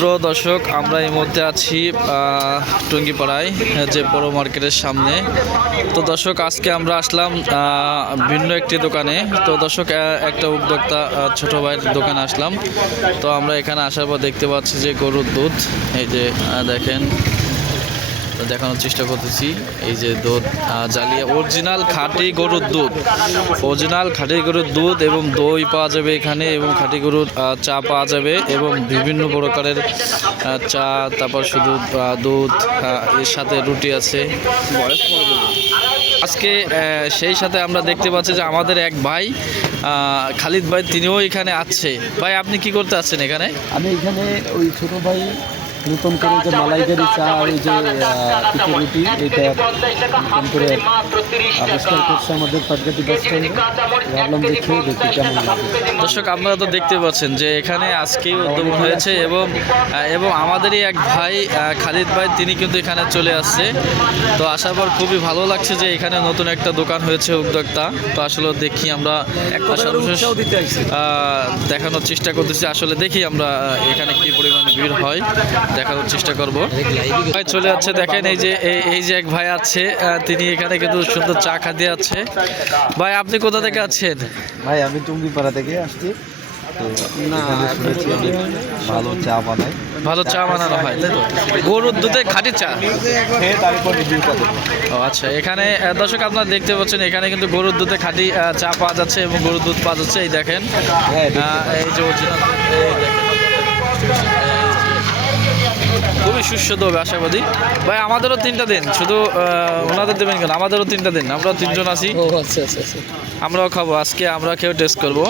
সুপ্রিয় দর্শক, আমরা এই মুহূর্তে আছি টুঙ্গিপাড়ায়, যে বড় মার্কেটের সামনে। তো দর্শক, আজকে আমরা আসলাম ভিন্ন একটি দোকানে। তো দর্শক, একটা উদ্যোক্তা ছোট ভাইয়ের দোকানে আসলাম। তো আমরা এখানে আসার পর দেখতে পাচ্ছি যে গরুর দুধ, এই যে দেখেন, দেখানোর চেষ্টা করতেছি। এই যে দুধ জ্বালিয়ে অরিজিনাল খাঁটি গরুর দুধ, অরিজিনাল খাঁটি গরুর দুধ এবং দই পাওয়া যাবে এখানে, এবং খাঁটি গরুর চা পাওয়া যাবে, এবং বিভিন্ন প্রকারের চা, তারপর শুধু দুধ, এর সাথে রুটি আছে। আজকে সেই সাথে আমরা দেখতে পাচ্ছি যে আমাদের এক ভাই খালিদ ভাই, তিনিও এখানে আছে। ভাই, আপনি কি করতে আছেন এখানে? আমি এখানে ওই ছোটো ভাই নতুন করে যে মালাইকারি চা আর এই যে পিঠে রুটি, এইটা নতুন করে আবিষ্কার করছে আমাদের পাটগাটি বাস স্ট্যান্ডে। ভাবলাম যে খেয়ে দেখি কেমন লাগে। দর্শক, আপনারা তো দেখতে পাচ্ছেন যে এখানে আজকেই উদ্বোধন হয়েছে, এবং আমাদেরই এক ভাই খালিদ ভাই, তিনি কিন্তু এখানে চলে আসছে। তো আসার পর খুবই ভালো লাগছে যে এখানে নতুন একটা দোকান হয়েছে, উদ্যোক্তা। তো আসলে দেখি আমরা সর্বশেষ দেখানোর চেষ্টা করতেছি। আসলে দেখি আমরা এখানে কি পরিমাণে ভিড় হয়, দেখানোর চেষ্টা করব। ভাই চলে যাচ্ছে, দেখেন এই যে এক ভাই আছে, তিনি এখানে কিন্তু সুন্দর চা খাতে আছে। ভাই, আপনি কোথা থেকে আছেন? ভাই, আমি টুঙ্গিপাড়া থেকে আসছি। ভালো চা বানায়, ভালো চা বানানো হয়, তাই তো? গরুর দুধে খাঁটি চা। ও আচ্ছা, এখানে দর্শক আপনারা দেখতে পাচ্ছেন, এখানে কিন্তু গরুর দুধে খাঁটি চা পাওয়া যাচ্ছে এবং গরুর দুধ পাওয়া যাচ্ছে। এই দেখেন, এই যে অরিজিনাল, খুবই সুস্বাদু হবে আশাবাদী। ভাই, আমাদেরও 3টা দিন, শুধু ওনাদের দেবেন কেন? আমাদেরও 3টা দিন, আমরাও 3জন আছি, আমরাও খাবো। আজকে আমরা খেয়ে টেস্ট করবো।